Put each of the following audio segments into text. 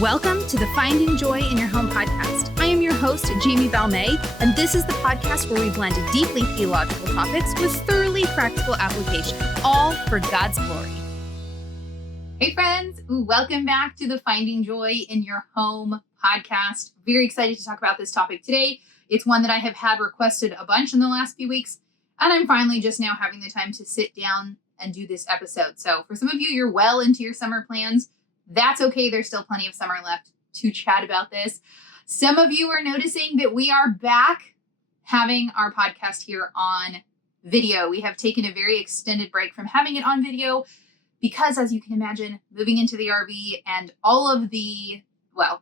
Welcome to the Finding Joy in Your Home podcast. I am your host, Jamie Balmet, and this is the podcast where we blend deeply theological topics with thoroughly practical application, all for God's glory. Hey friends, welcome back to the Finding Joy in Your Home podcast. Very excited to talk about this topic today. It's one that I have had requested a bunch in the last few weeks, and I'm finally just now having the time to sit down and do this episode. So for some of you, you're well into your summer plans. That's okay. There's still plenty of summer left to chat about this. Some of you are noticing that we are back having our podcast here on video. We have taken a very extended break from having it on video because, as you can imagine, moving into the RV and all of the,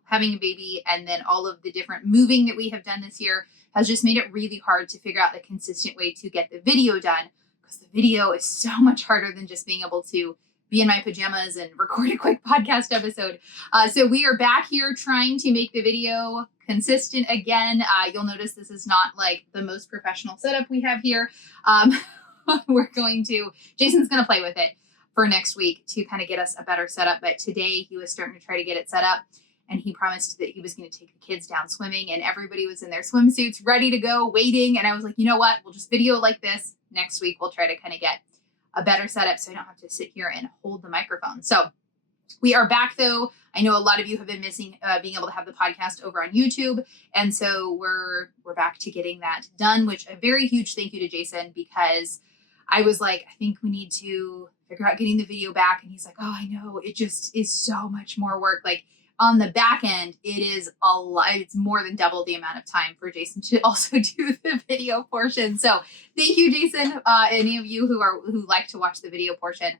having a baby and then all of the different moving that we have done this year has just made it really hard to figure out the consistent way to get the video done, because the video is so much harder than just being able to be in my pajamas and record a quick podcast episode. So we are back here trying to make the video consistent again. You'll notice this is not like the most professional setup we have here. Jason's going to play with it for next week to kind of get us a better setup. But today he was starting to try to get it set up, and he promised that he was going to take the kids down swimming, and everybody was in their swimsuits ready to go, waiting. And I was like, you know what? We'll just video like this. Next week, we'll try to kind of get a better setup so I don't have to sit here and hold the microphone. So we are back though. I know a lot of you have been missing being able to have the podcast over on YouTube. And so we're back to getting that done, which a very huge thank you to Jason, because I was like, I think we need to figure out getting the video back. And he's like, oh, I know. It just is so much more work. Like on the back end, it is a lot. It's more than double the amount of time for Jason to also do the video portion. So thank you, Jason. Any of you who like to watch the video portion,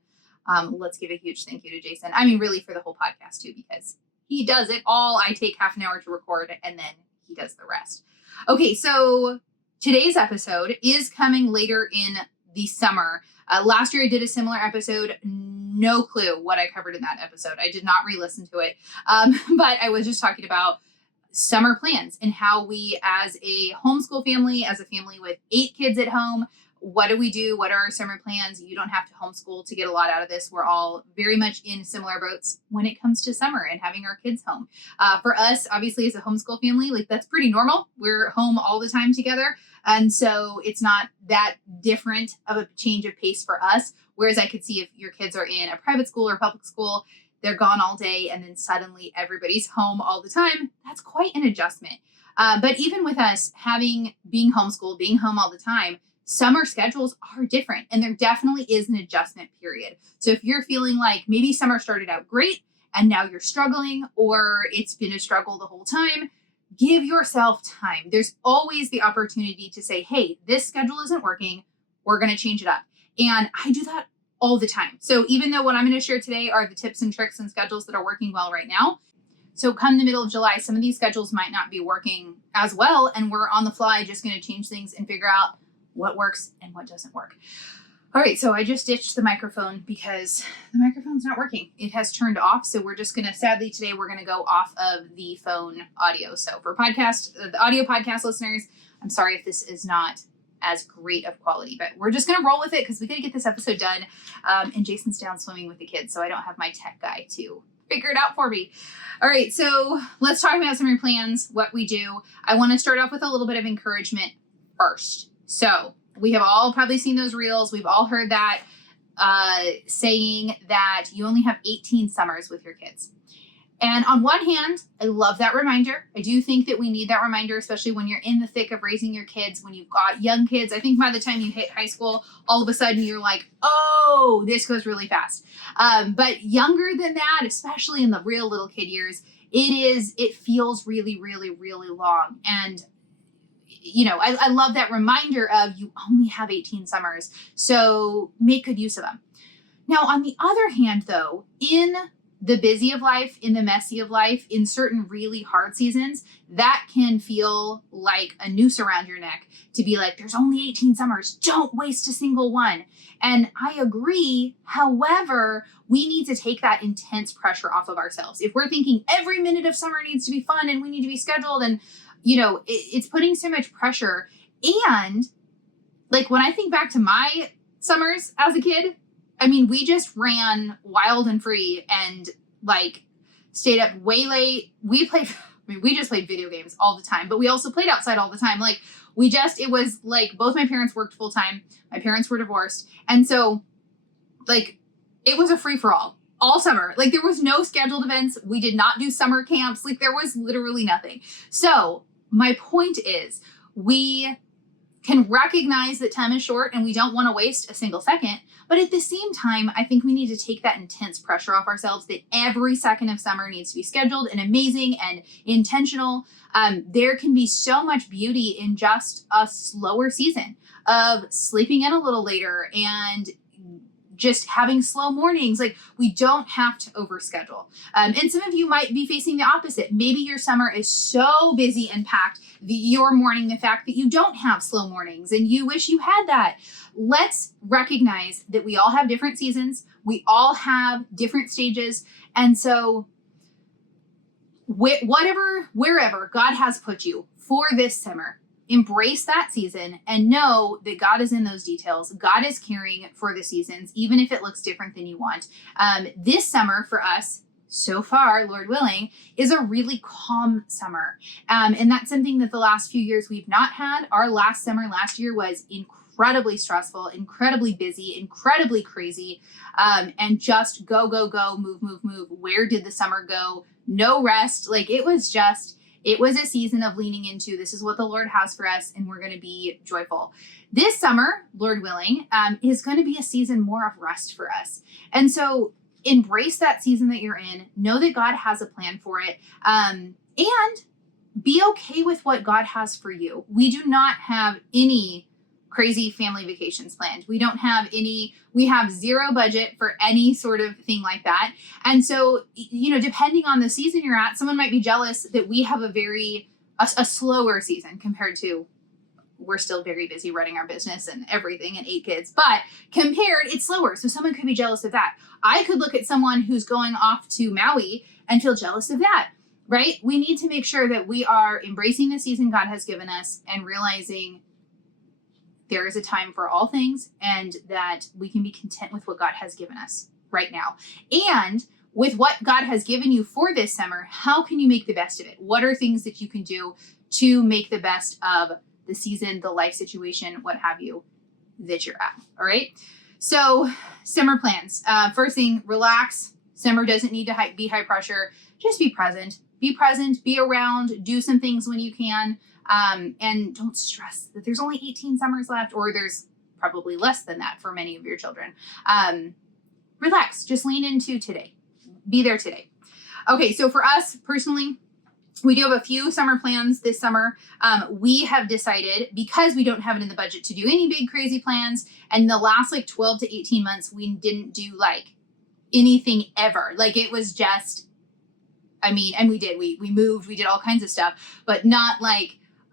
let's give a huge thank you to Jason. I mean, really for the whole podcast too, because he does it all. I take half an hour to record and then he does the rest. Okay, so today's episode is coming later in the summer. Last year I did a similar episode. No clue what I covered in that episode. I did not re-listen to it. But I was just talking about summer plans and how we, as a homeschool family, as a family with 8 kids at home, what do we do? What are our summer plans? You don't have to homeschool to get a lot out of this. We're all very much in similar boats when it comes to summer and having our kids home. For us, obviously, as a homeschool family, like that's pretty normal. We're home all the time together. And so it's not that different of a change of pace for us. Whereas I could see if your kids are in a private school or public school, they're gone all day and then suddenly everybody's home all the time. That's quite an adjustment. But even with us being homeschooled, being home all the time, summer schedules are different, and there definitely is an adjustment period. So if you're feeling like maybe summer started out great and now you're struggling, or it's been a struggle the whole time, give yourself time. There's always the opportunity to say, hey, this schedule isn't working. We're going to change it up. And I do that all the time. So even though what I'm going to share today are the tips and tricks and schedules that are working well right now, so come the middle of July, some of these schedules might not be working as well. And we're on the fly just going to change things and figure out what works and what doesn't work. All right, so I just ditched the microphone because the microphone's not working. It has turned off, so we're just going to, sadly today, we're going to go off of the phone audio. So for the audio podcast listeners, I'm sorry if this is not as great of quality, but we're just going to roll with it because we got to get this episode done. And Jason's down swimming with the kids, so I don't have my tech guy to figure it out for me. All right, so let's talk about summer plans, what we do. I want to start off with a little bit of encouragement first. So we have all probably seen those reels. We've all heard that saying that you only have 18 summers with your kids. And on one hand, I love that reminder. I do think that we need that reminder, especially when you're in the thick of raising your kids, when you've got young kids. I think by the time you hit high school, all of a sudden you're like, oh, this goes really fast. But younger than that, especially in the real little kid years, it feels really, really, really long. And you know, I love that reminder of you only have 18 summers, so make good use of them. Now, on the other hand, though, in the busy of life, in the messy of life, in certain really hard seasons, that can feel like a noose around your neck to be like, there's only 18 summers. Don't waste a single one. And I agree. However, we need to take that intense pressure off of ourselves. If we're thinking every minute of summer needs to be fun and we need to be scheduled, and, you know, it's putting so much pressure. And like when I think back to my summers as a kid, I mean, we just ran wild and free and like stayed up way late. We just played video games all the time, but we also played outside all the time. Like it was like both my parents worked full time. My parents were divorced. And so like it was a free for all summer. Like there was no scheduled events. We did not do summer camps. Like there was literally nothing. So my point is we can recognize that time is short and we don't want to waste a single second. But at the same time, I think we need to take that intense pressure off ourselves that every second of summer needs to be scheduled and amazing and intentional. There can be so much beauty in just a slower season of sleeping in a little later and just having slow mornings. Like we don't have to overschedule. And some of you might be facing the opposite. Maybe your summer is so busy and packed that you're mourning the fact that you don't have slow mornings and you wish you had that. Let's recognize that we all have different seasons. We all have different stages. And so wherever God has put you for this summer, embrace that season and know that God is in those details. God is caring for the seasons, even if it looks different than you want. This summer for us, so far, Lord willing, is a really calm summer. And that's something that the last few years we've not had. Our last summer last year was incredibly stressful, incredibly busy, incredibly crazy, and just go, move. Where did the summer go? No rest. Like it was a season of leaning into this is what the Lord has for us, and we're going to be joyful. This summer, Lord willing, is going to be a season more of rest for us. And so embrace that season that you're in. Know that God has a plan for it, and be okay with what God has for you. We do not have any crazy family vacations planned. We have zero budget for any sort of thing like that. And so, depending on the season you're at, someone might be jealous that we have a slower season compared to, we're still very busy running our business and everything and 8 kids, but compared, it's slower. So someone could be jealous of that. I could look at someone who's going off to Maui and feel jealous of that, right? We need to make sure that we are embracing the season God has given us and realizing there is a time for all things and that we can be content with what God has given us right now. And with what God has given you for this summer, how can you make the best of it? What are things that you can do to make the best of the season, the life situation, what have you, that you're at? All right. So summer plans. First thing, relax. Summer doesn't need to be high pressure. Just be present, be around, do some things when you can. And don't stress that there's only 18 summers left, or there's probably less than that for many of your children. Relax, just lean into today. Be there today. Okay, so for us personally, we do have a few summer plans this summer. We have decided, because we don't have it in the budget to do any big crazy plans, and the last 12 to 18 months, we didn't do anything ever. It was just, and we moved, we did all kinds of stuff, but not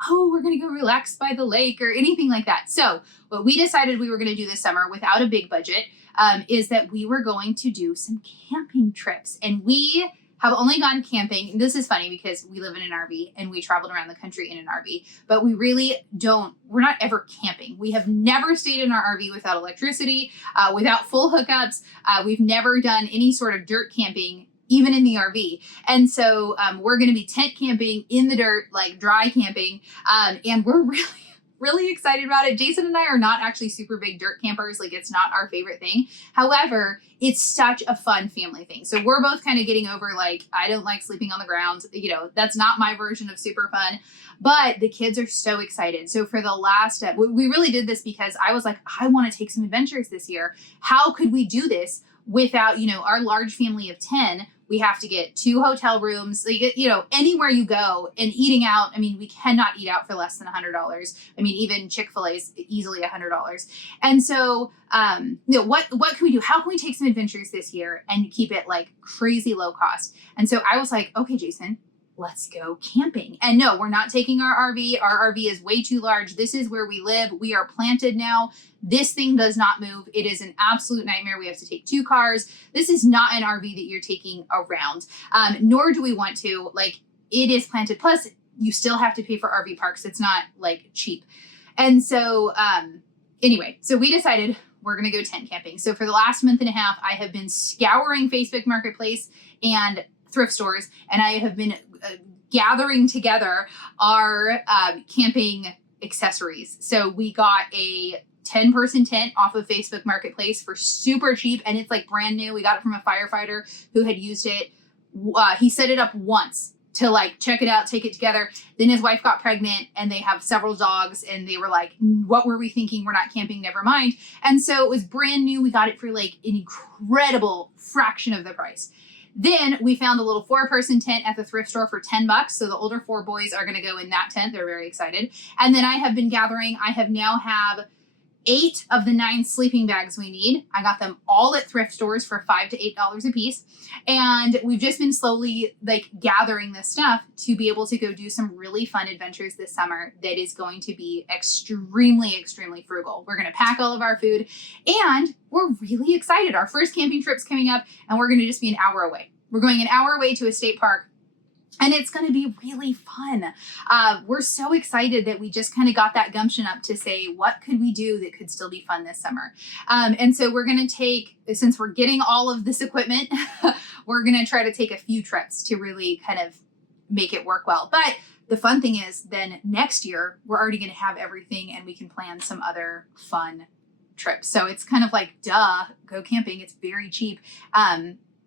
we're going to go relax by the lake or anything like that. So what we decided we were going to do this summer without a big budget is that we were going to do some camping trips. And we have only gone camping. This is funny because we live in an RV and we traveled around the country in an RV, but we're not ever camping. We have never stayed in our RV without electricity, without full hookups. We've never done any sort of dirt camping, even in the RV. And so we're going to be tent camping in the dirt, dry camping. And we're really, really excited about it. Jason and I are not actually super big dirt campers. It's not our favorite thing. However, it's such a fun family thing. So we're both kind of getting over, I don't like sleeping on the ground. That's not my version of super fun. But the kids are so excited. So for the last, we really did this because I was like, I want to take some adventures this year. How could we do this without, our large family of 10? We have to get 2 hotel rooms, anywhere you go, and eating out. We cannot eat out for less than $100. Even Chick-fil-A is easily $100. And so, what can we do? How can we take some adventures this year and keep it crazy low cost? And so I was like, okay, Jason, let's go camping. And no, we're not taking our RV. Our RV is way too large. This is where we live. We are planted now. This thing does not move. It is an absolute nightmare. We have to take 2 cars. This is not an RV that you're taking around, nor do we want to. It is planted. Plus, you still have to pay for RV parks. It's not cheap. And so anyway, so we decided we're going to go tent camping. So for the last month and a half, I have been scouring Facebook Marketplace and thrift stores, and I have been gathering together our camping accessories. So we got a 10-person tent off of Facebook Marketplace for super cheap, and it's like brand new. We got it from a firefighter who had used it. He set it up once to like check it out, take it together. Then his wife got pregnant, and they have several dogs, and they were like, what were we thinking? We're not camping, never mind. And so it was brand new. We got it for like an incredible fraction of the price. Then we found a little 4-person tent at the thrift store for $10. So the older 4 boys are going to go in that tent. They're very excited. And then I have been gathering. I now have 8 of the 9 sleeping bags we need. I got them all at thrift stores for $5 to $8 a piece. And we've just been slowly like gathering this stuff to be able to go do some really fun adventures this summer that is going to be extremely, extremely frugal. We're going to pack all of our food, and we're really excited. Our first camping trip's coming up, and we're going to just be an hour away. We're going an hour away to a state park, and it's going to be really fun. We're so excited that we just kind of got that gumption up to say, what could we do that could still be fun this summer? And so we're going to take, since we're getting all of this equipment, we're going to try to take a few trips to really kind of make it work well. But the fun thing is then next year, we're already going to have everything, and we can plan some other fun trips. So it's kind of like, duh, go camping. It's very cheap.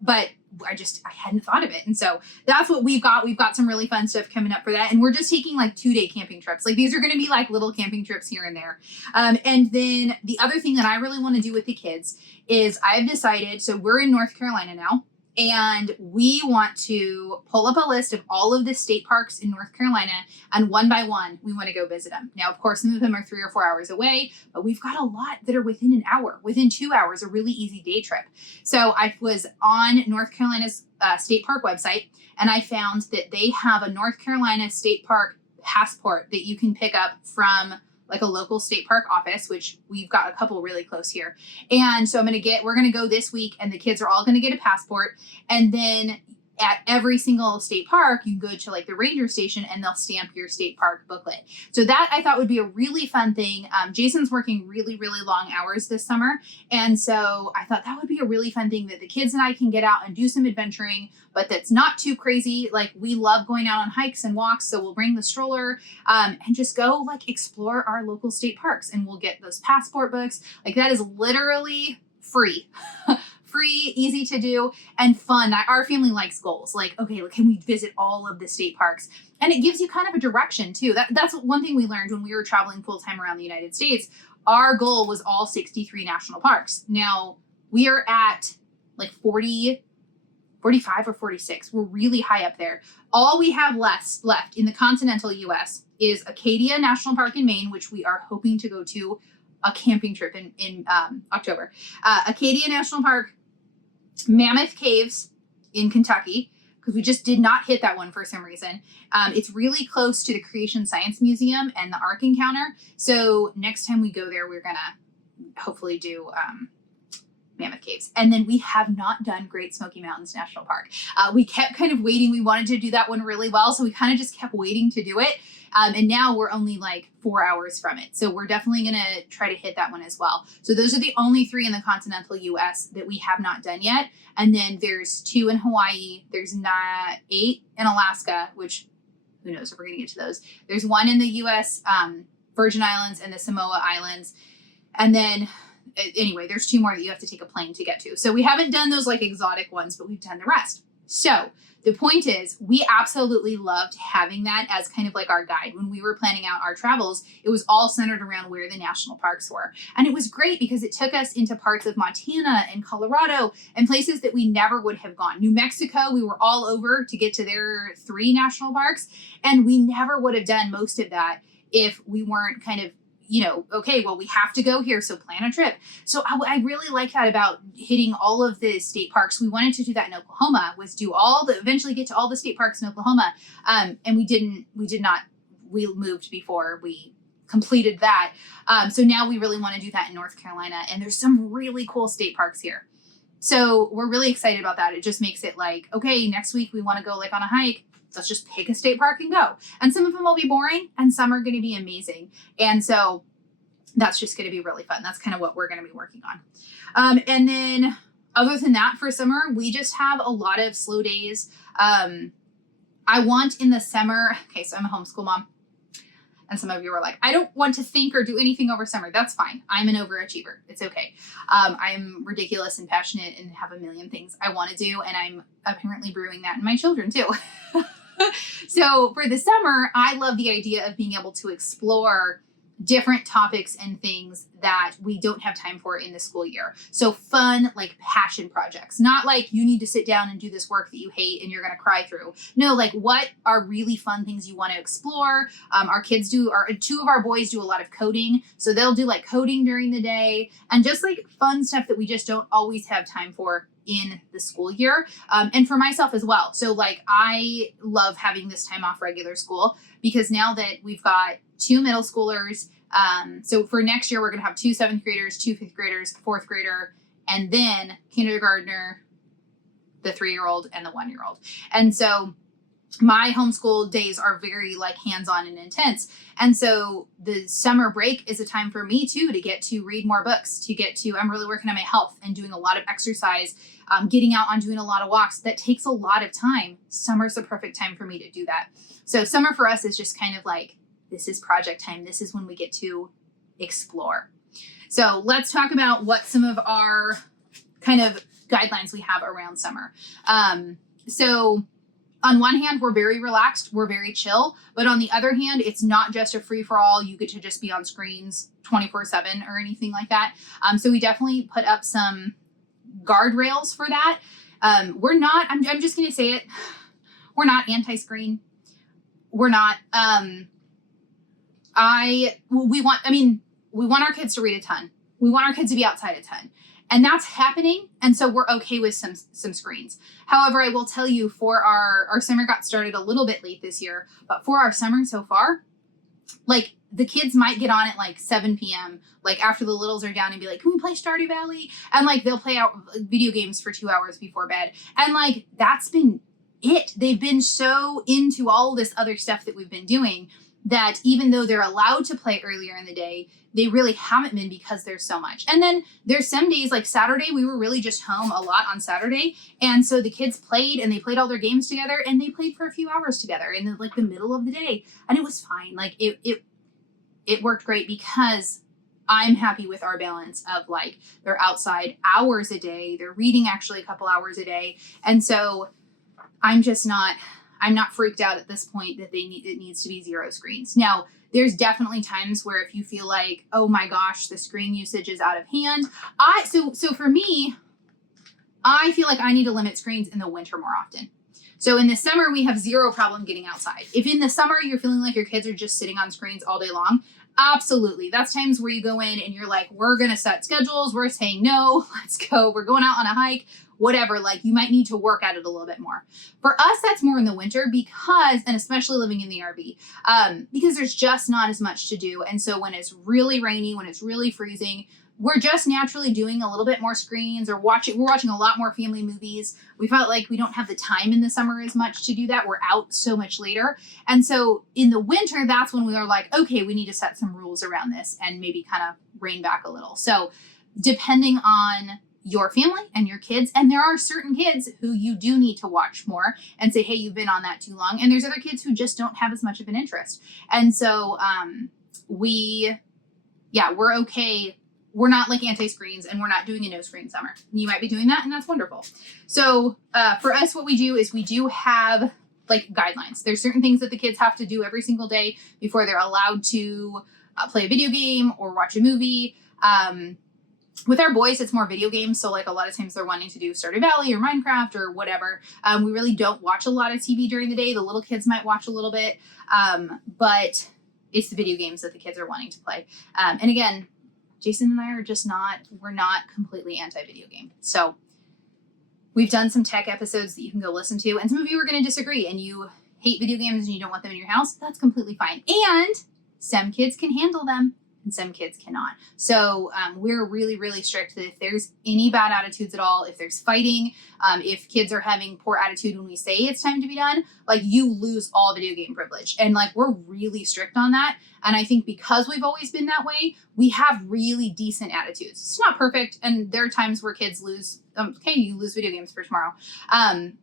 But I hadn't thought of it. And so that's what we've got. We've got some really fun stuff coming up for that. And we're just taking like 2-day camping trips. Like these are going to be like little camping trips here and there. And then the other thing that I really want to do with the kids is I've decided, so we're in North Carolina now, and we want to pull up a list of all of the state parks in North Carolina, and one by one, we want to go visit them. Now, of course, some of them are 3 or 4 hours away, but we've got a lot that are within an hour, within 2 hours, a really easy day trip. So I was on North Carolina's state park website, and I found that they have a North Carolina state park passport that you can pick up from like a local state park office, which we've got a couple really close here. And so we're going to go this week, and the kids are all going to get a passport. And then at every single state park, you go to like the ranger station, and they'll stamp your state park booklet. So that I thought would be a really fun thing. Jason's working really, really long hours this summer. And so I thought that would be a really fun thing that the kids and I can get out and do some adventuring, but that's not too crazy. Like we love going out on hikes and walks. So we'll bring the stroller and just go like explore our local state parks, and we'll get those passport books. Like that is literally free. Free, easy to do, and fun. Our family likes goals. Like, okay, can we visit all of the state parks? And it gives you kind of a direction too. That's one thing we learned when we were traveling full time around the United States. Our goal was all 63 national parks. Now we are at like 40, 45 or 46. We're really high up there. All we have left in the continental US is Acadia National Park in Maine, which we are hoping to go to a camping trip in October. Acadia National Park, Mammoth Caves in Kentucky, because we just did not hit that one for some reason. It's really close to the Creation Science Museum and the Ark Encounter. So next time we go there, we're going to hopefully do Mammoth Caves. And then we have not done Great Smoky Mountains National Park. We kept kind of waiting. We wanted to do that one really well, so we kind of just kept waiting to do it. And now we're only like 4 hours from it. So we're definitely going to try to hit that one as well. So those are the only 3 in the continental US that we have not done yet. And then there's 2 in Hawaii. There's 8 in Alaska, which who knows if we're going to get to those. There's 1 in the US Virgin Islands and the Samoa Islands. And then anyway, there's 2 more that you have to take a plane to get to. So we haven't done those like exotic ones, but we've done the rest. So the point is, we absolutely loved having that as kind of like our guide. When we were planning out our travels, it was all centered around where the national parks were. And it was great because it took us into parts of Montana and Colorado and places that we never would have gone. New Mexico, we were all over to get to their 3 national parks. And we never would have done most of that if we weren't kind of, okay, well, we have to go here, so plan a trip. So I really like that about hitting all of the state parks. We wanted to do that in Oklahoma, was eventually get to all the state parks in Oklahoma. And we moved before we completed that. So now we really want to do that in North Carolina. And there's some really cool state parks here. So we're really excited about that. It just makes it like, okay, next week we want to go like on a hike. Let's just pick a state park and go. And some of them will be boring and some are going to be amazing. And so that's just going to be really fun. That's kind of what we're going to be working on. And then Other than that, for summer, we just have a lot of slow days. I want in the summer, okay, so I'm a homeschool mom. And some of you are like, I don't want to think or do anything over summer. That's fine. I'm an overachiever. It's okay. I'm ridiculous and passionate and have a million things I want to do. And I'm apparently brewing that in my children too. So for the summer, I love the idea of being able to explore different topics and things that we don't have time for in the school year. So fun, like passion projects, not like you need to sit down and do this work that you hate and you're going to cry through. No, like what are really fun things you want to explore? Our kids do, two of our boys do a lot of coding. So they'll do like coding during the day and just like fun stuff that we just don't always have time for in the school year. And for myself as well. So like, I love having this time off regular school because now that we've got 2 middle schoolers. So for next year, we're going to have 2 7th graders, 2 5th graders, 4th grader, and then kindergartner, the 3-year-old and the 1-year-old. And so my homeschool days are very like hands-on and intense. And so the summer break is a time for me too, to get to read more books, I'm really working on my health and doing a lot of exercise, getting out on doing a lot of walks. That takes a lot of time. Summer's the perfect time for me to do that. So summer for us is just kind of like, this is project time. This is when we get to explore. So let's talk about what some of our kind of guidelines we have around summer. So on one hand, we're very relaxed. We're very chill. But on the other hand, it's not just a free for all. You get to just be on screens 24/7 or anything like that. So we definitely put up some guardrails for that. We're not, I'm just going to say it. We're not anti-screen. We're not, we want our kids to read a ton. We want our kids to be outside a ton. And that's happening. And so we're okay with some screens. However, I will tell you for our summer got started a little bit late this year, but for our summer so far, like the kids might get on at like 7 p.m. like after the littles are down and be like, can we play Stardew Valley? And like, they'll play out video games for 2 hours before bed. And like, that's been it. They've been so into all this other stuff that we've been doing that even though they're allowed to play earlier in the day, they really haven't been because there's so much. And then there's some days like Saturday, we were really just home a lot on Saturday. And so the kids played and they played all their games together and they played for a few hours together in like the middle of the day. And it was fine. Like it worked great because I'm happy with our balance of like, they're outside hours a day. They're reading actually a couple hours a day. And so I'm not freaked out at this point that it needs to be 0 screens. Now, there's definitely times where if you feel like, oh my gosh, the screen usage is out of hand. So for me, I feel like I need to limit screens in the winter more often. So in the summer, we have 0 problem getting outside. If in the summer you're feeling like your kids are just sitting on screens all day long, absolutely. That's times where you go in and you're like, we're going to set schedules. We're saying no, let's go. We're going out on a hike. Whatever, like you might need to work at it a little bit more. For us, that's more in the winter because, and especially living in the RV, because there's just not as much to do. And so when it's really rainy, when it's really freezing, we're just naturally doing a little bit more screens or we're watching a lot more family movies. We felt like we don't have the time in the summer as much to do that. We're out so much later. And so in the winter, that's when we are like, okay, we need to set some rules around this and maybe kind of rein back a little. So depending on your family and your kids. And there are certain kids who you do need to watch more and say, hey, you've been on that too long. And there's other kids who just don't have as much of an interest. And so we're okay. We're not like anti-screens and we're not doing a no screen summer. You might be doing that and that's wonderful. So for us, what we do is we do have like guidelines. There's certain things that the kids have to do every single day before they're allowed to play a video game or watch a movie. With our boys, it's more video games. So like a lot of times they're wanting to do Stardew Valley or Minecraft or whatever. We really don't watch a lot of TV during the day. The little kids might watch a little bit, but it's the video games that the kids are wanting to play. And again, Jason and I are we're not completely anti-video game. So we've done some tech episodes that you can go listen to. And some of you are going to disagree and you hate video games and you don't want them in your house. That's completely fine. And some kids can handle them. and some kids cannot. So we're really, really strict that if there's any bad attitudes at all, if there's fighting, if kids are having poor attitude when we say it's time to be done, like you lose all video game privilege. And like we're really strict on that. And I think because we've always been that way, we have really decent attitudes. It's not perfect. And there are times where kids lose, okay, you lose video games for tomorrow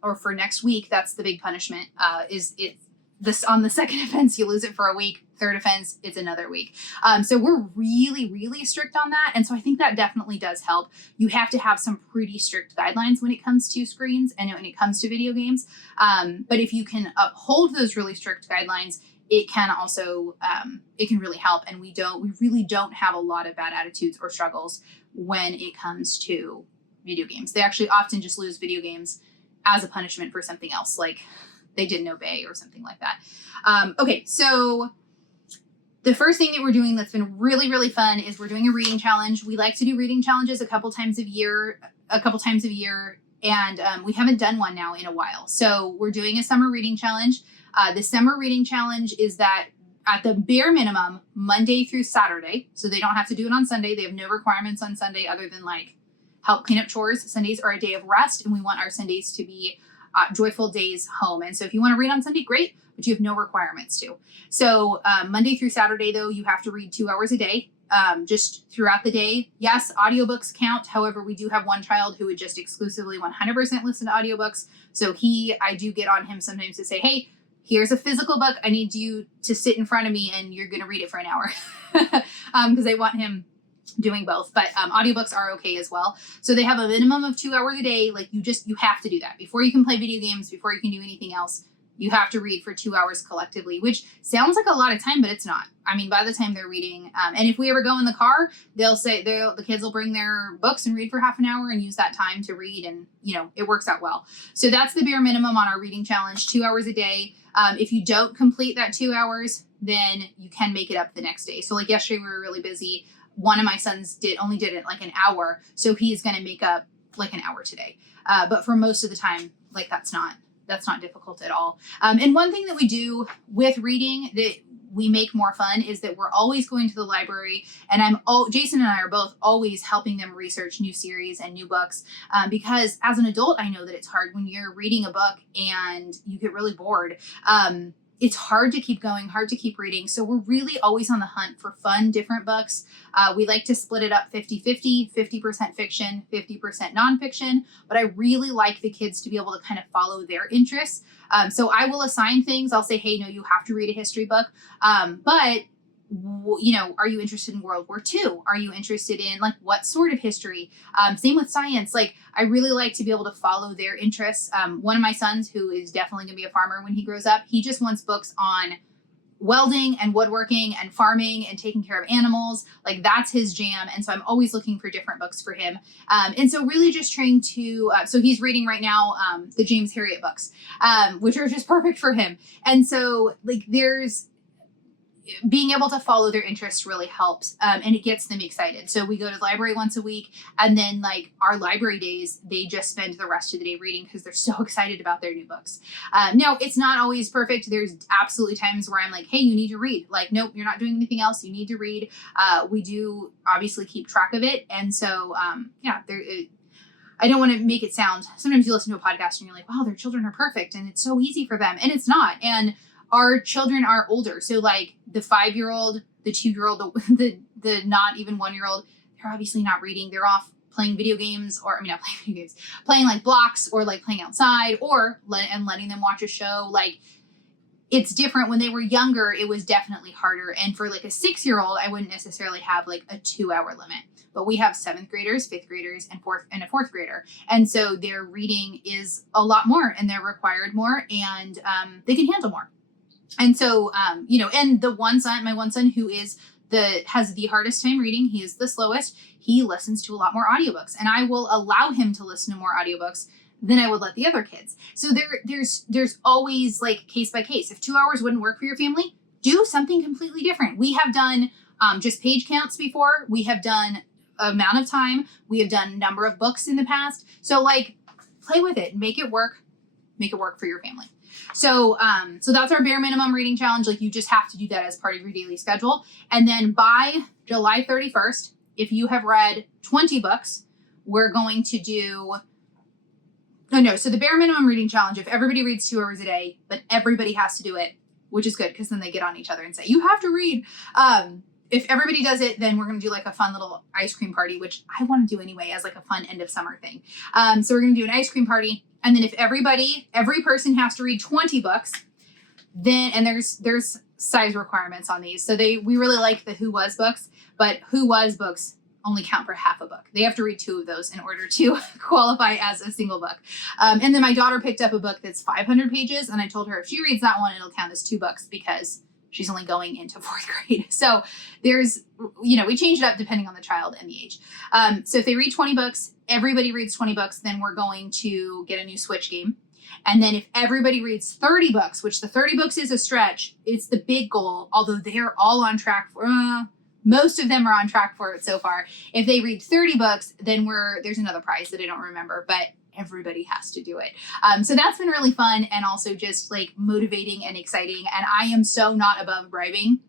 or for next week. That's the big punishment on the second offense, you lose it for a week. Third offense, it's another week. So we're really, really strict on that. And so I think that definitely does help. You have to have some pretty strict guidelines when it comes to screens and when it comes to video games. But if you can uphold those really strict guidelines, it can also, it can really help. And we really don't have a lot of bad attitudes or struggles when it comes to video games. They actually often just lose video games as a punishment for something else, like they didn't obey or something like that. Okay, so the first thing that we're doing that's been really, really fun is we're doing a reading challenge. We like to do reading challenges a couple times a year, and we haven't done one now in a while. So we're doing a summer reading challenge. The summer reading challenge is that at the bare minimum, Monday through Saturday, so they don't have to do it on Sunday. They have no requirements on Sunday other than like help clean up chores. Sundays are a day of rest, and we want our Sundays to be joyful days home. And so if you want to read on Sunday, great, but you have no requirements to. So Monday through Saturday, though, you have to read 2 hours a day, just throughout the day. Yes, audiobooks count. However, we do have one child who would just exclusively 100% listen to audiobooks. So I do get on him sometimes to say, hey, here's a physical book. I need you to sit in front of me and you're going to read it for an hour. Because I want him doing both, but audiobooks are okay as well. So they have a minimum of 2 hours a day. Like you have to do that before you can play video games, before you can do anything else. You have to read for 2 hours collectively, which sounds like a lot of time, but it's not. I mean, by the time they're reading, and if we ever go in the car, the kids will bring their books and read for half an hour and use that time to read. And, it works out well. So that's the bare minimum on our reading challenge, 2 hours a day. If you don't complete that 2 hours, then you can make it up the next day. So like yesterday, we were really busy. One of my sons only did it like an hour. So he's going to make up like an hour today. But for most of the time, like that's not difficult at all. And one thing that we do with reading that we make more fun is that we're always going to the library, and Jason and I are both always helping them research new series and new books, because as an adult, I know that it's hard when you're reading a book and you get really bored. It's hard to keep going, hard to keep reading. So we're really always on the hunt for fun, different books. We like to split it up 50-50, 50% fiction, 50% nonfiction. But I really like the kids to be able to kind of follow their interests. So I will assign things. I'll say, hey, no, you have to read a history book. But are you interested in World War II? Are you interested in like what sort of history? Same with science. Like I really like to be able to follow their interests. One of my sons, who is definitely going to be a farmer when he grows up, he just wants books on welding and woodworking and farming and taking care of animals. Like that's his jam. And so I'm always looking for different books for him. And so really just trying to, so he's reading right now the James Herriot books, which are just perfect for him. And so like being able to follow their interests really helps, and it gets them excited. So we go to the library once a week, and then like our library days, they just spend the rest of the day reading because they're so excited about their new books. Now, it's not always perfect. There's absolutely times where I'm like, hey, you need to read. Like, nope, you're not doing anything else. You need to read. We do obviously keep track of it. And so, I don't want to make it sound, sometimes you listen to a podcast and you're like, wow, their children are perfect and it's so easy for them. And it's not. And our children are older. So like the 5-year-old, the 2-year-old, the not even 1-year-old, they're obviously not reading. They're off playing video games, or not playing video games, playing like blocks or like playing outside, or letting them watch a show. Like it's different. When they were younger, it was definitely harder. And for like a 6-year-old, I wouldn't necessarily have like a 2-hour limit. But we have 7th graders, 5th graders, and a 4th grader. And so their reading is a lot more, and they're required more, and they can handle more. And so, and my one son who has the hardest time reading, he is the slowest, he listens to a lot more audiobooks, and I will allow him to listen to more audiobooks than I would let the other kids. So there's always like case by case. If 2 hours wouldn't work for your family, do something completely different. We have done just page counts before. We have done amount of time. We have done number of books in the past. So like play with it, make it work for your family. So that's our bare minimum reading challenge. Like, you just have to do that as part of your daily schedule. And then by July 31st, if you have read 20 books, we're going to do, so the bare minimum reading challenge, if everybody reads 2 hours a day, but everybody has to do it, which is good because then they get on each other and say, you have to read. If everybody does it, then we're going to do like a fun little ice cream party, which I want to do anyway as like a fun end of summer thing. So we're going to do an ice cream party. And then if every person has to read 20 books, then, and there's size requirements on these. So we really like the Who Was books, but Who Was books only count for half a book. They have to read 2 of those in order to qualify as a single book. And then my daughter picked up a book that's 500 pages. And I told her if she reads that one, it'll count as 2 books because she's only going into 4th grade. So there's, we changed it up depending on the child and the age. So if they read 20 books, everybody reads 20 books, then we're going to get a new Switch game. And then if everybody reads 30 books, which the 30 books is a stretch, it's the big goal, although they're all on track for, most of them are on track for it so far. If they read 30 books, then there's another prize that I don't remember, but everybody has to do it. So that's been really fun and also just like motivating and exciting. And I am so not above bribing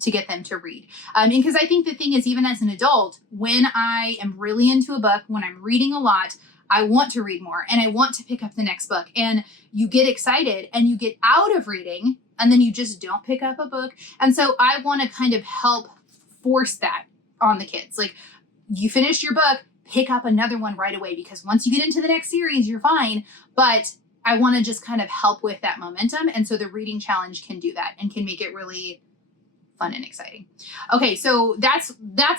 to get them to read. Because I think the thing is, even as an adult, when I am really into a book, when I'm reading a lot, I want to read more and I want to pick up the next book. And you get excited and you get out of reading and then you just don't pick up a book. And so I want to kind of help force that on the kids. Like, you finished your book, pick up another one right away, because once you get into the next series, you're fine. But I want to just kind of help with that momentum. And so the reading challenge can do that and can make it really fun and exciting. Okay, so that's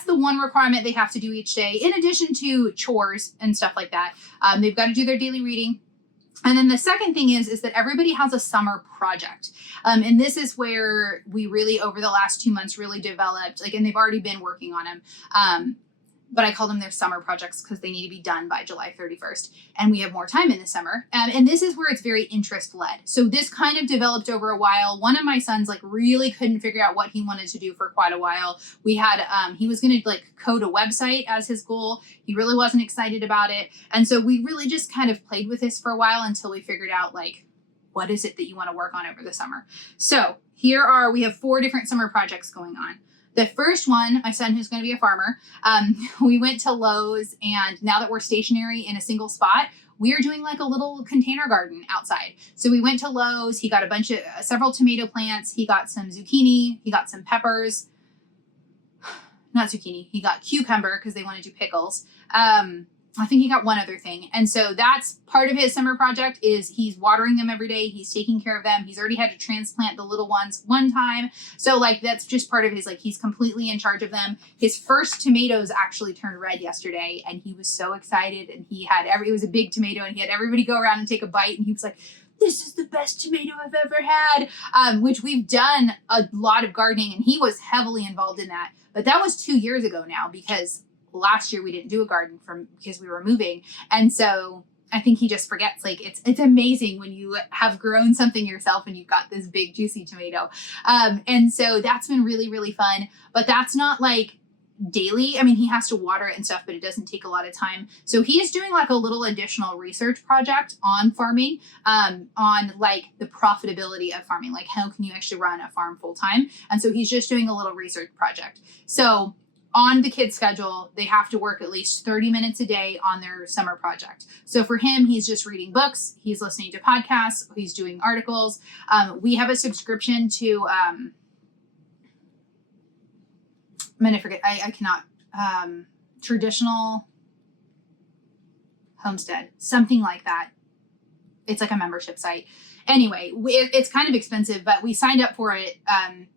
the one requirement they have to do each day, in addition to chores and stuff like that. They've got to do their daily reading. And then the second thing is that everybody has a summer project. And this is where we really, over the last 2 months, really developed, and they've already been working on them. But I call them their summer projects because they need to be done by July 31st. And we have more time in the summer. And this is where it's very interest led. So this kind of developed over a while. One of my sons really couldn't figure out what he wanted to do for quite a while. We had, he was going to code a website as his goal. He really wasn't excited about it. And so we really just kind of played with this for a while until we figured out what is it that you want to work on over the summer. So we have 4 different summer projects going on. The first one, my son who's going to be a farmer, we went to Lowe's, and now that we're stationary in a single spot, we are doing a little container garden outside. So we went to Lowe's, he got several tomato plants, he got some zucchini, he got some peppers, not zucchini, he got cucumber because they want to do pickles. I think he got one other thing. And so that's part of his summer project is he's watering them every day. He's taking care of them. He's already had to transplant the little ones one time. So that's just part of his, he's completely in charge of them. His first tomatoes actually turned red yesterday and he was so excited, and it was a big tomato, and he had everybody go around and take a bite, and he was like, this is the best tomato I've ever had, which we've done a lot of gardening, and he was heavily involved in that. But that was 2 years ago now, because last year we didn't do a garden because we were moving. And so I think he just forgets, it's amazing when you have grown something yourself and you've got this big juicy tomato. And so that's been really, really fun, but that's not daily. I mean, he has to water it and stuff, but it doesn't take a lot of time. So he is doing a little additional research project on farming, on the profitability of farming, how can you actually run a farm full time? And so he's just doing a little research project. So on the kids' schedule, they have to work at least 30 minutes a day on their summer project. So for him, he's just reading books, he's listening to podcasts, he's doing articles. We have a subscription to, I'm going to forget, I cannot, Traditional Homestead, something like that. It's a membership site. Anyway, it's kind of expensive, but we signed up for it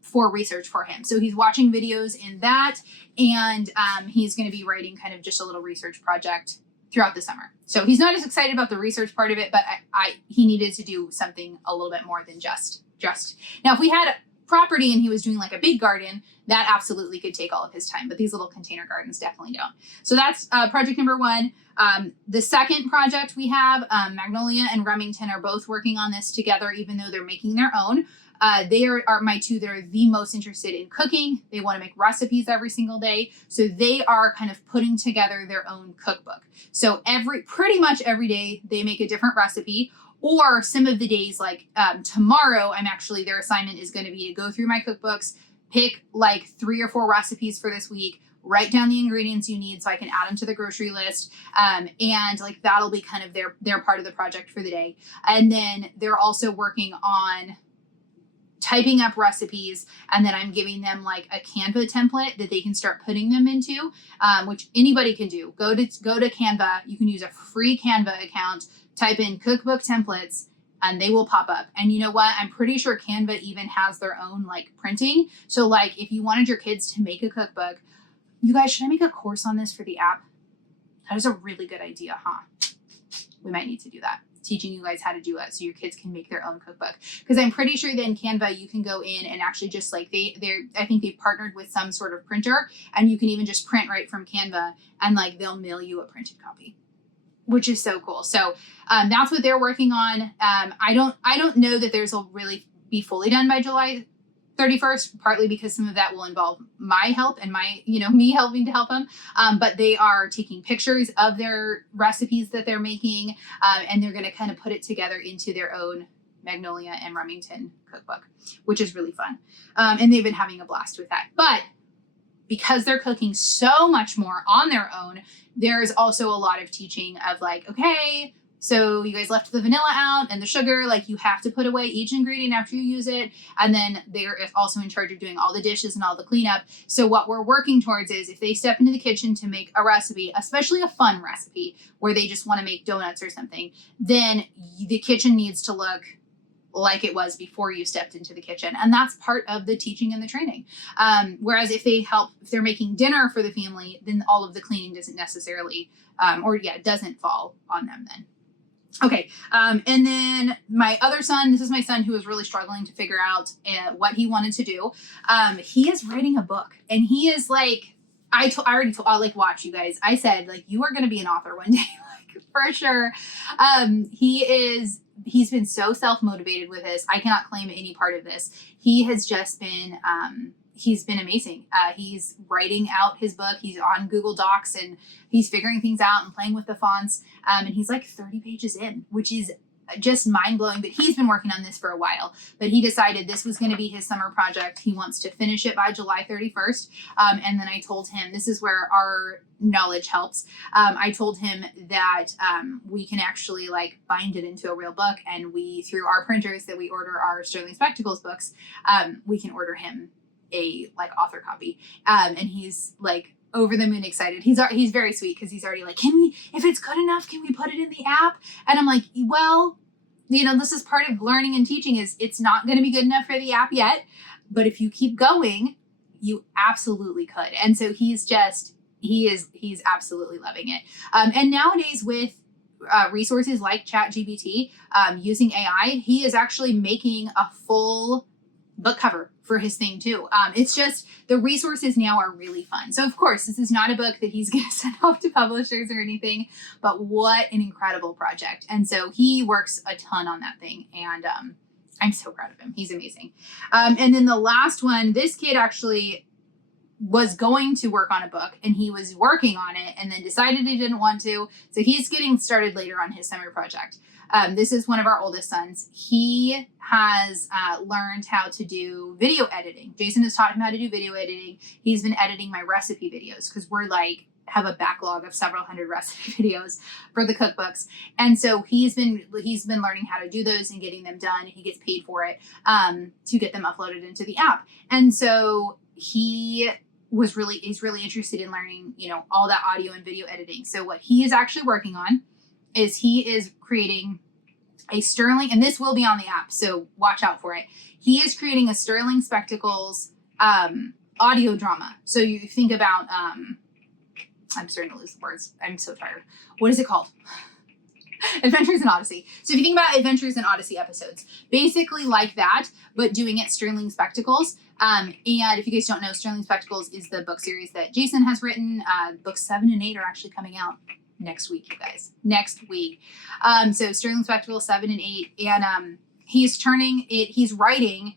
for research for him. So he's watching videos in that, and he's going to be writing kind of just a little research project throughout the summer. So he's not as excited about the research part of it, but he needed to do something a little bit more than just. Now, if we had property and he was doing a big garden, that absolutely could take all of his time, but these little container gardens definitely don't. So that's project number 1. The second project we have, Magnolia and Remington are both working on this together, even though they're making their own. They are my 2 that are the most interested in cooking. They want to make recipes every single day. So they are kind of putting together their own cookbook. So pretty much every day they make a different recipe, Or some of the days, like tomorrow, their assignment is going to be to go through my cookbooks, pick like 3 or 4 recipes for this week, write down the ingredients you need so I can add them to the grocery list. And like that'll be kind of their part of the project for the day. And then they're also working on typing up recipes, and then I'm giving them like a Canva template that they can start putting them into, which anybody can do. Go to Canva. You can use a free Canva account, type in cookbook templates, and they will pop up. And you know what? I'm pretty sure Canva even has their own like printing. So like if you wanted your kids to make a cookbook, you guys, should I make a course on this for the app? That is a really good idea, huh? We might need to do that. Teaching you guys how to do it so your kids can make their own cookbook. Because I'm pretty sure then Canva, you can go in and actually just like I think they've partnered with some sort of printer, and you can even just print right from Canva, and like they'll mail you a printed copy, which is so cool. So that's what they're working on. I don't know that theirs will really be fully done by July 31st, partly because some of that will involve my help and me helping to help them. But they are taking pictures of their recipes that they're making, and they're going to kind of put it together into their own Magnolia and Remington cookbook, which is really fun. And they've been having a blast with that. But because they're cooking so much more on their own, there's also a lot of teaching of like, okay, so you guys left the vanilla out and the sugar, like you have to put away each ingredient after you use it. And then they're also in charge of doing all the dishes and all the cleanup. So what we're working towards is if they step into the kitchen to make a recipe, especially a fun recipe where they just want to make donuts or something, then the kitchen needs to look like it was before you stepped into the kitchen. And that's part of the teaching and the training. Whereas if they're making dinner for the family, then all of the cleaning doesn't necessarily, doesn't fall on them then. Okay. And then my other son, this is my son who was really struggling to figure out what he wanted to do. He is writing a book, and he is like, I'll like watch you guys. I said like, you are going to be an author one day, like for sure. He's been so self-motivated with this. I cannot claim any part of this. He has just been, he's been amazing. He's writing out his book. He's on Google Docs and he's figuring things out and playing with the fonts. And he's like 30 pages in, which is just mind blowing. But he's been working on this for a while. But he decided this was going to be his summer project. He wants to finish it by July 31st. And then I told him, this is where our knowledge helps. I told him that we can actually like bind it into a real book. And through our printers that we order our Sterling Spectacles books, we can order him a like author copy, and he's like over the moon excited. He's very sweet because he's already like, if it's good enough, can we put it in the app? And I'm like, well, this is part of learning and teaching, is it's not going to be good enough for the app yet, but if you keep going, you absolutely could. And so he's absolutely loving it. And nowadays with resources like ChatGPT, using AI, he is actually making a full book cover for his thing too. It's just, the resources now are really fun. So of course, this is not a book that he's going to send off to publishers or anything, but what an incredible project. And so he works a ton on that thing. And I'm so proud of him. He's amazing. And then the last one, this kid actually was going to work on a book, and he was working on it and then decided he didn't want to. So he's getting started later on his summer project. This is one of our oldest sons. He has learned how to do video editing. Jason has taught him how to do video editing. He's been editing my recipe videos because we're like, have a backlog of several hundred recipe videos for the cookbooks. And so he's been learning how to do those and getting them done. He gets paid for it to get them uploaded into the app. And so he's really interested in learning, all that audio and video editing. So what he is actually working on is he is creating a Sterling, and this will be on the app, so watch out for it. He is creating a Sterling Spectacles audio drama. So you think about, I'm starting to lose the words. I'm so tired. What is it called? Adventures in Odyssey. So if you think about Adventures in Odyssey episodes, basically like that, but doing it Sterling Spectacles. And if you guys don't know, Sterling Spectacles is the book series that Jason has written. Books 7 and 8 are actually coming out next week, you guys. Next week. So Sterling Spectacles 7 and 8. And he's writing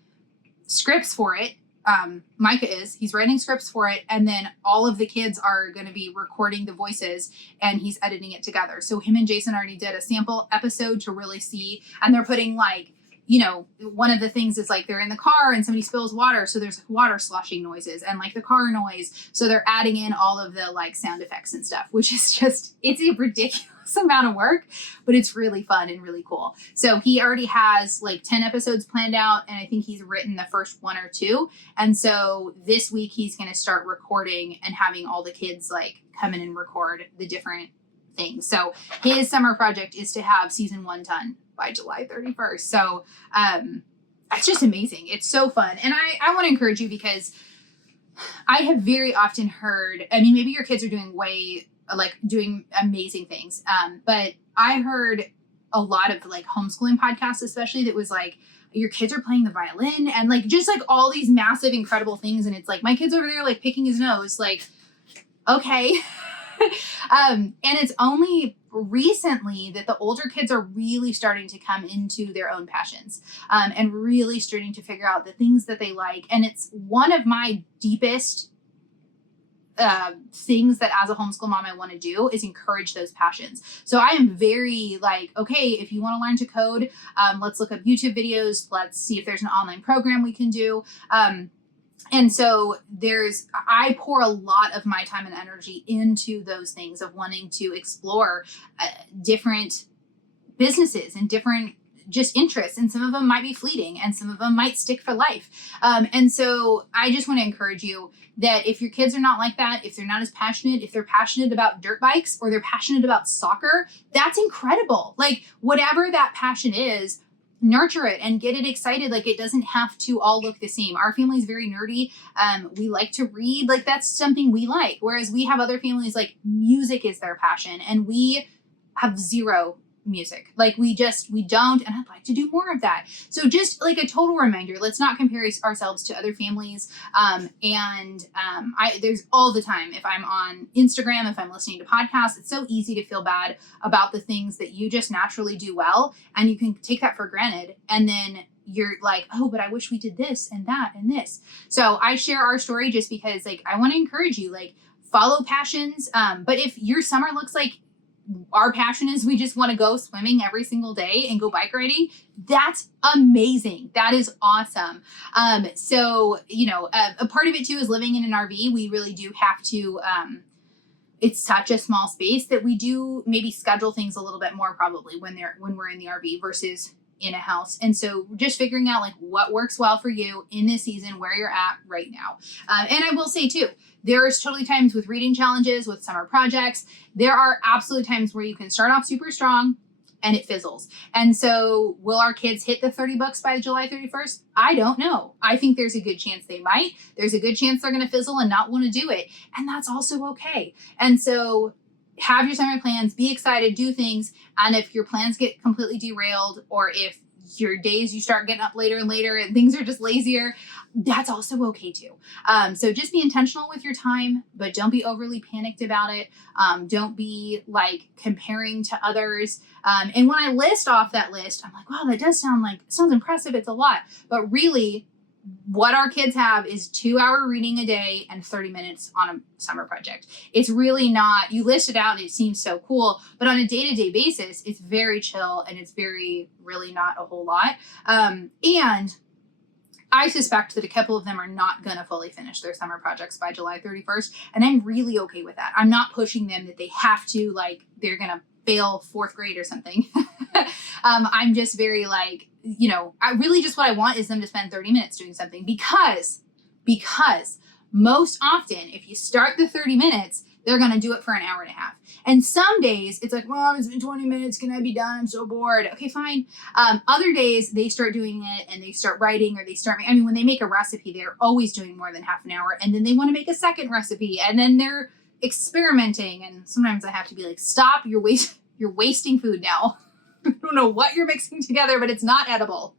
scripts for it. Micah is. He's writing scripts for it, and then all of the kids are going to be recording the voices, and he's editing it together. So him and Jason already did a sample episode to really see, and they're putting like, you know, one of the things is like they're in the car and somebody spills water, so there's like water sloshing noises and like the car noise. So they're adding in all of the like sound effects and stuff, which is just, it's a ridiculous amount of work, but it's really fun and really cool. So he already has like 10 episodes planned out, and I think he's written the first 1 or 2. And so this week he's going to start recording and having all the kids like come in and record the different things. So his summer project is to have season 1 done by July 31st. So it's just amazing. It's so fun. And I want to encourage you, because I have very often heard, I mean, maybe your kids are doing amazing things. But I heard a lot of like homeschooling podcasts, especially, that was like, your kids are playing the violin and like, just like all these massive, incredible things. And it's like, my kid's over there, like picking his nose, like, okay. And it's only recently that the older kids are really starting to come into their own passions, and really starting to figure out the things that they like. And it's one of my deepest things that as a homeschool mom I want to do is encourage those passions. So I am very like, okay, if you want to learn to code, let's look up YouTube videos. Let's see if there's an online program we can do. And so I pour a lot of my time and energy into those things of wanting to explore different businesses and different just interests. And some of them might be fleeting and some of them might stick for life. And so I just want to encourage you that if your kids are not like that, if they're not as passionate, if they're passionate about dirt bikes or they're passionate about soccer, that's incredible. Like whatever that passion is, nurture it and get it excited. Like it doesn't have to all look the same. Our family is very nerdy. We like to read. Like that's something we like. Whereas we have other families like music is their passion, and we have zero music. Like we don't, and I'd like to do more of that. So just like a total reminder, let's not compare ourselves to other families. There's all the time, if I'm on Instagram, if I'm listening to podcasts, it's so easy to feel bad about the things that you just naturally do well. And you can take that for granted. And then you're like, oh, but I wish we did this and that and this. So I share our story just because like, I want to encourage you, like follow passions. But if your summer looks like our passion is we just want to go swimming every single day and go bike riding, that's amazing. That is awesome. So, you know, a part of it too is living in an RV. We really do have to, it's such a small space that we do maybe schedule things a little bit more probably when we're in the RV versus in a house. And so just figuring out like what works well for you in this season, where you're at right now. And I will say too, there's totally times with reading challenges, with summer projects, there are absolutely times where you can start off super strong and it fizzles. And so will our kids hit the 30 books by July 31st? I don't know. I think there's a good chance they might. There's a good chance they're going to fizzle and not want to do it. And that's also okay. And so have your summer plans, be excited, do things. And if your plans get completely derailed, or if your days you start getting up later and later and things are just lazier, that's also okay too. So just be intentional with your time, but don't be overly panicked about it. Don't be like comparing to others. And when I list off that list, I'm like, wow, that does sounds impressive. It's a lot, but really what our kids have is 2-hour reading a day and 30 minutes on a summer project. It's really not, you list it out and it seems so cool, but on a day-to-day basis, it's very chill and it's really not a whole lot. And I suspect that a couple of them are not going to fully finish their summer projects by July 31st. And I'm really okay with that. I'm not pushing them that they have to, like, they're going to fail 4th grade or something. I'm just very like, you know, I really just what I want is them to spend 30 minutes doing something because most often if you start the 30 minutes, they're going to do it for an hour and a half. And some days it's like, well, it's been 20 minutes. Can I be done? I'm so bored. Okay, fine. Other days they start doing it and they start writing or when they make a recipe, they're always doing more than half an hour. And then they want to make a second recipe and then they're experimenting. And sometimes I have to be like, stop, you're wasting food now. I don't know what you're mixing together, but it's not edible.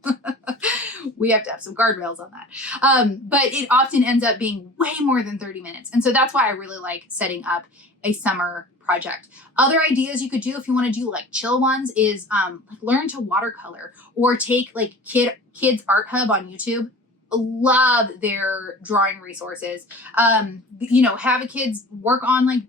We have to have some guardrails on that. But it often ends up being way more than 30 minutes. And so that's why I really like setting up a summer project. Other ideas you could do if you want to do like chill ones is like learn to watercolor or take like Kids Art Hub on YouTube. love their drawing resources. Have a kids work on like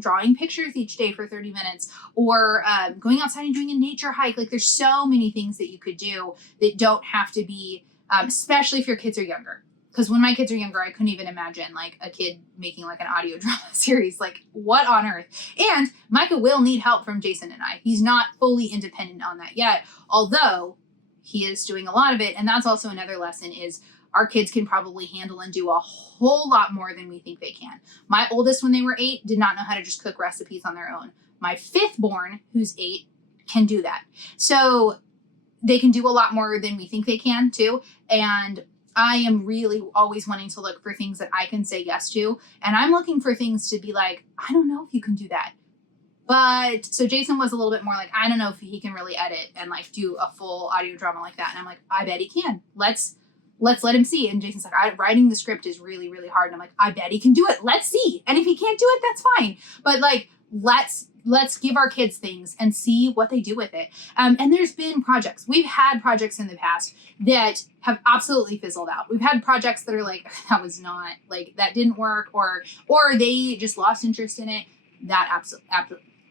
drawing pictures each day for 30 minutes, or going outside and doing a nature hike. Like there's so many things that you could do that don't have to be, especially if your kids are younger. Because when my kids are younger, I couldn't even imagine like a kid making like an audio drama series. Like what on earth? And Micah will need help from Jason and I. He's not fully independent on that yet, although he is doing a lot of it. And that's also another lesson is our kids can probably handle and do a whole lot more than we think they can. My oldest, when they were 8, did not know how to just cook recipes on their own. My 5th born, who's 8, can do that. So they can do a lot more than we think they can too. And I am really always wanting to look for things that I can say yes to. And I'm looking for things to be like, I don't know if you can do that. But so Jason was a little bit more like, I don't know if he can really edit and like do a full audio drama like that. And I'm like, I bet he can. Let's let him see. And Jason's like, writing the script is really, really hard. And I'm like, I bet he can do it. Let's see. And if he can't do it, that's fine. But like, let's give our kids things and see what they do with it. And there's been projects. We've had projects in the past that have absolutely fizzled out. We've had projects that are like, that was not like, that didn't work, or they just lost interest in it. That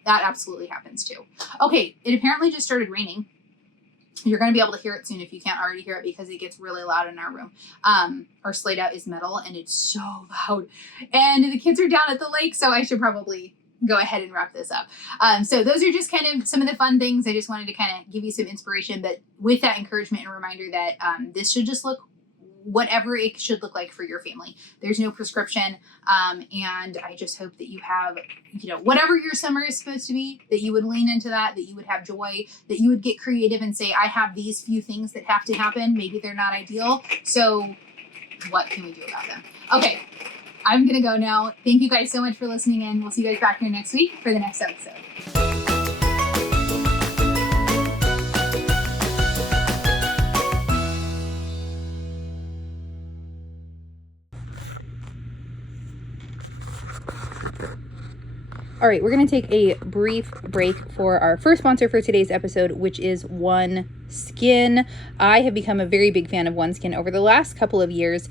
absolutely happens too. Okay. It apparently just started raining. You're going to be able to hear it soon if you can't already hear it, because it gets really loud in our room. Our slate out is metal and it's so loud. And the kids are down at the lake, so I should probably go ahead and wrap this up. So those are just kind of some of the fun things. I just wanted to kind of give you some inspiration, but with that encouragement and reminder that this should just look whatever it should look like for your family. There's no prescription. And I just hope that you have, whatever your summer is supposed to be, that you would lean into that you would have joy, that you would get creative and say, I have these few things that have to happen. Maybe they're not ideal. So what can we do about them? Okay. I'm going to go now. Thank you guys so much for listening in. We'll see you guys back here next week for the next episode. All right, we're going to take a brief break for our first sponsor for today's episode, which is OneSkin. I have become a very big fan of OneSkin over the last couple of years.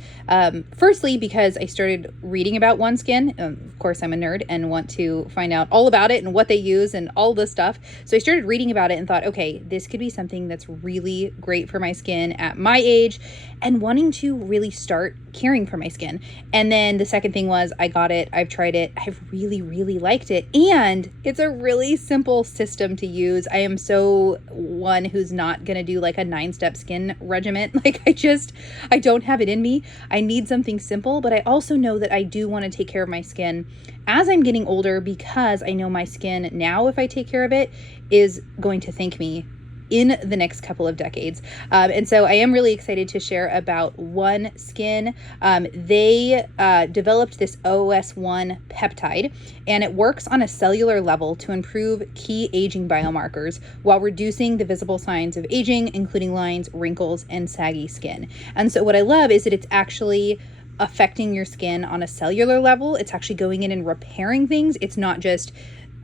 Firstly, because I started reading about OneSkin. Of course, I'm a nerd and want to find out all about it and what they use and all this stuff. So I started reading about it and thought, okay, this could be something that's really great for my skin at my age, and wanting to really start caring for my skin. And then the second thing was, I got it, I've tried it, I've really, really liked it. And it's a really simple system to use. I am so one who's not going to do like a 9-step skin regimen. Like I don't have it in me. I need something simple, but I also know that I do want to take care of my skin as I'm getting older, because I know my skin now, if I take care of it, is going to thank me in the next couple of decades. And so I am really excited to share about OneSkin. They developed this OS1 peptide, and it works on a cellular level to improve key aging biomarkers while reducing the visible signs of aging, including lines, wrinkles, and saggy skin. And so what I love is that it's actually affecting your skin on a cellular level. It's actually going in and repairing things. It's not just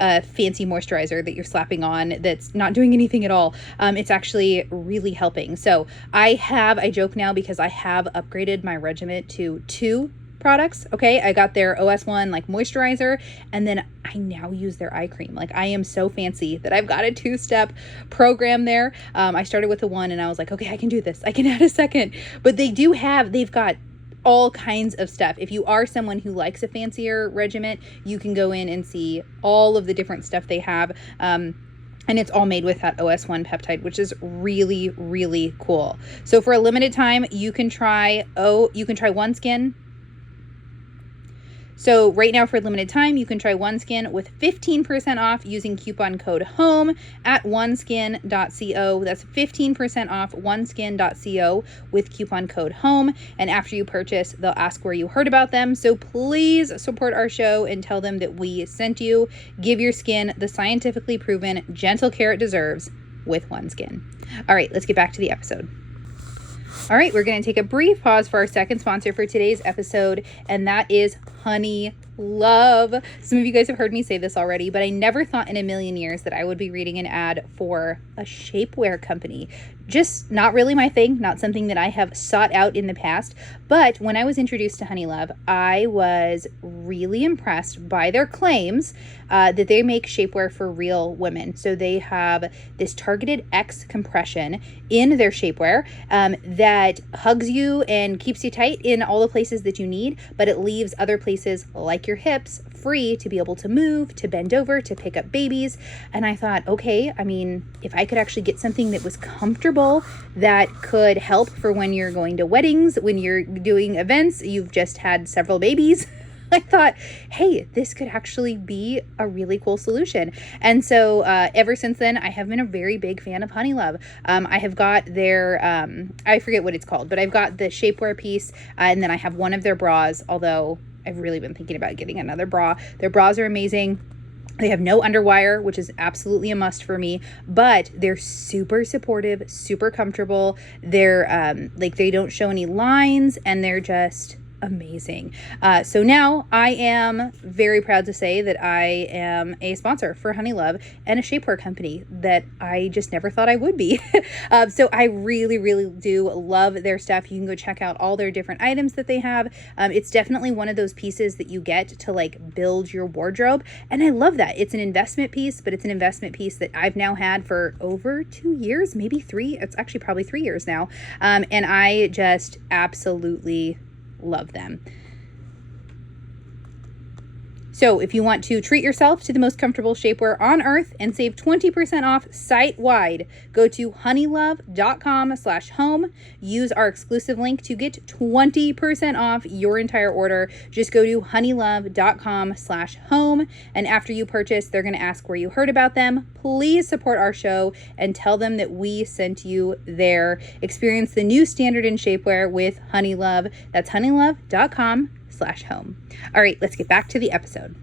a fancy moisturizer that you're slapping on that's not doing anything at all. It's actually really helping. So I joke now because I have upgraded my regimen to 2 products. Okay. I got their OS1 like moisturizer, and then I now use their eye cream. Like I am so fancy that I've got a 2-step program there. I started with the 1 and I was like, okay, I can do this. I can add a second, but they've got all kinds of stuff. If you are someone who likes a fancier regimen, you can go in and see all of the different stuff they have. And it's all made with that OS1 peptide, which is really, really cool. So for a limited time, you can try OneSkin. So right now, for a limited time, you can try OneSkin with 15% off using coupon code HOME at oneskin.co. That's 15% off oneskin.co with coupon code HOME. And after you purchase, they'll ask where you heard about them. So please support our show and tell them that we sent you. Give your skin the scientifically proven gentle care it deserves with OneSkin. All right, let's get back to the episode. All right, we're going to take a brief pause for our second sponsor for today's episode, and that is Honey Love. Some of you guys have heard me say this already, but I never thought in a million years that I would be reading an ad for a shapewear company. just not really my thing, not something that I have sought out in the past. But when I was introduced to Honey Love, I was really impressed by their claims that they make shapewear for real women. So they have this targeted X compression in their shapewear that hugs you and keeps you tight in all the places that you need, but it leaves other places like your hips free to be able to move, to bend over, to pick up babies. And I thought, okay, I mean, if I could actually get something that was comfortable, that could help for when you're going to weddings, when you're doing events, you've just had several babies. I thought, hey, this could actually be a really cool solution. And so ever since then, I have been a very big fan of Honey Love. I have got their, I forget what it's called, but I've got the shapewear piece, and then I have one of their bras, although I've really been thinking about getting another bra. Their bras are amazing. They have no underwire, which is absolutely a must for me, but they're super supportive, super comfortable. They're like, they don't show any lines, and they're just amazing. So now I am very proud to say that I am a sponsor for Honey Love and a shapewear company that I just never thought I would be. So I really, really do love their stuff. You can go check out all their different items that they have. It's definitely one of those pieces that you get to like build your wardrobe. And I love that. It's an investment piece, but it's an investment piece that I've now had for over 2 years, maybe 3. It's actually probably 3 years now. And I just absolutely love them. So if you want to treat yourself to the most comfortable shapewear on earth and save 20% off site-wide, go to honeylove.com/home. Use our exclusive link to get 20% off your entire order. Just go to honeylove.com/home. And after you purchase, they're going to ask where you heard about them. Please support our show and tell them that we sent you there. Experience the new standard in shapewear with Honey Love. That's honeylove.com/home. All right, let's get back to the episode.